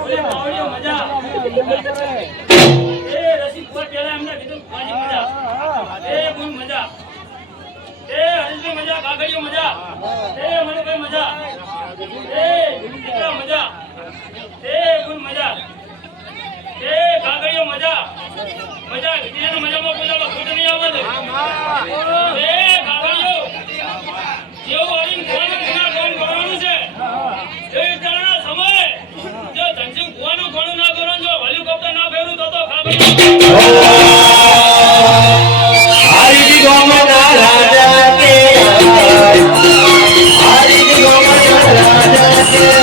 બોલે પાવડીઓ મજા એ રસી પર પેલા એમને કીધું પાજી મજા એ ગુણ મજા એ હરીશભાઈ મજા કાગળિયો મજા એ મણભાઈ મજા એ દીકરા મજા એ ગુણ મજા એ કાગળિયો મજા મજા વિદ્યાનો મજામાં બોલાવા ખોટ નહીં આવવા દે એ કાગળિયો જેવું આવીને કોનું ગુના કોણ કરવાનું છે એ વિચારણા સમય જો ધનસિંહ કુવાનું કોનું ના કરો જો હેલિકોપ્ટર ના ફેરું તો હરિજી ગોમના રાજા કે હરિજી ગોમના રાજા કે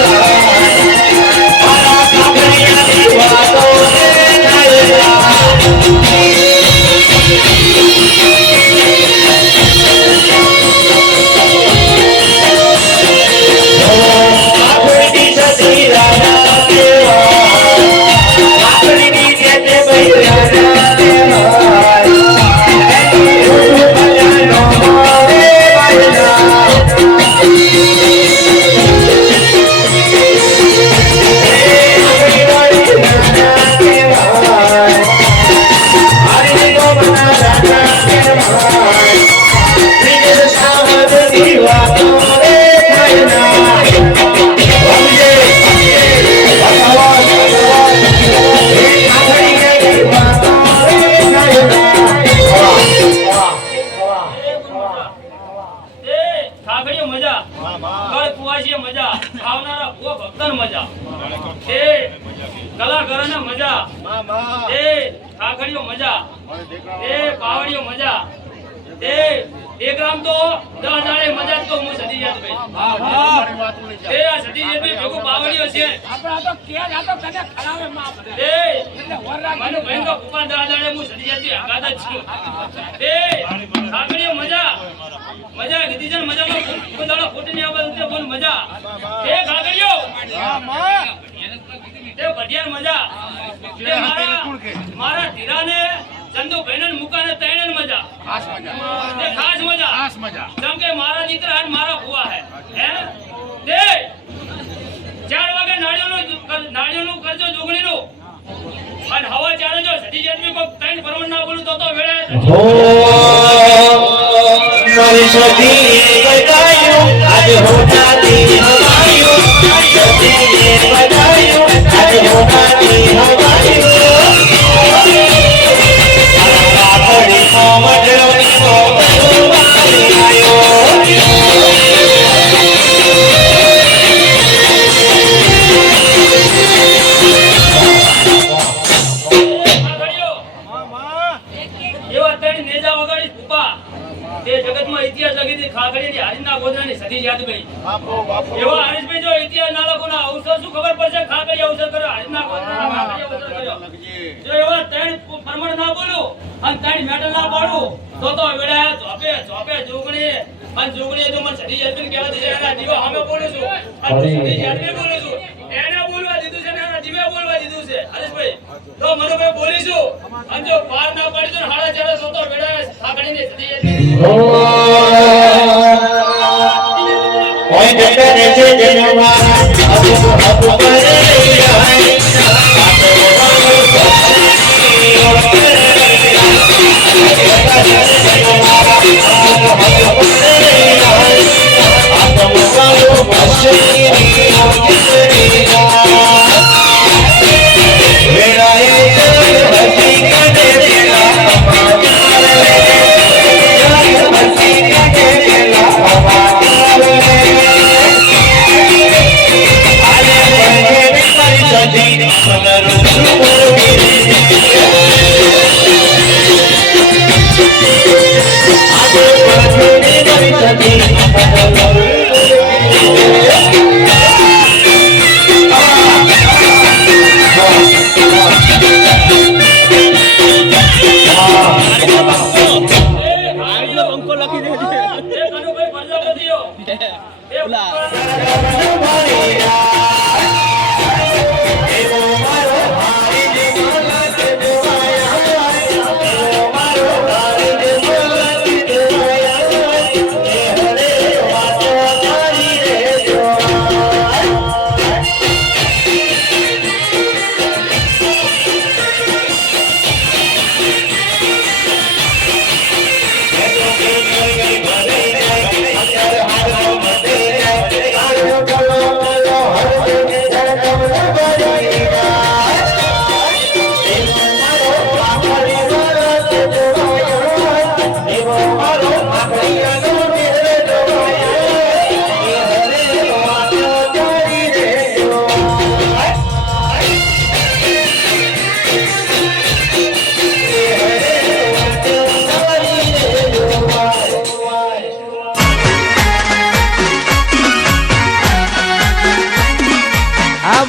મારા કાગળિયાની વાતો ને મારા ધીરાને ચંદુ ભાઈને મુકાને તૈણે મજા ખાસ મજા જેમ કે મારા દીકરા અને મારા ભુવા હે તે 4 વાગે નાળિયોનું કરજો જોગણીનું અને હવા 4 જો સડી જેટલી કોઈ તૈણ પરવણ ના બોલું તો વેળા મારી સદી બતાયો આજ હોનાતી હવાયો સદી બતાયો આજ હોનાતી હવાયો આપણી કોમડની કોમડવાઈ આયો ખાગડીની હારીના ગોદરાની સદી યાદ ગઈ એવા હરીશભાઈ જો ઇતિહાસ ના લખો ના અવસર શું ખબર પડશે ખાગડી અવસર કર્યો હારીના ગોદરાના ખાગડી અવસર કર્યો જો એવા ત્રણ પરમણ ના બોલું અને ત્રણ મેટલ ના પાડું તો વેડા ઝોપે જોગણી અને જોગણી જો મને સદી યાદ કહેવા દીધે એના દીવા અમે બોલું છું અને સદી યાદ બોલું છું એને બોલવા દીધું છે ને એના દીવે બોલવા દીધું છે હરીશભાઈ તો મનોભાઈ બોલીશું અને જો પાર ના પાડી તો હાડા ચાલે તો વેડા ખાગડીની સદી યાદ કોઈ જગને છે જનવા અબ કરે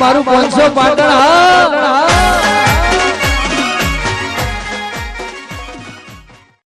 મારું 500 પાટણ હા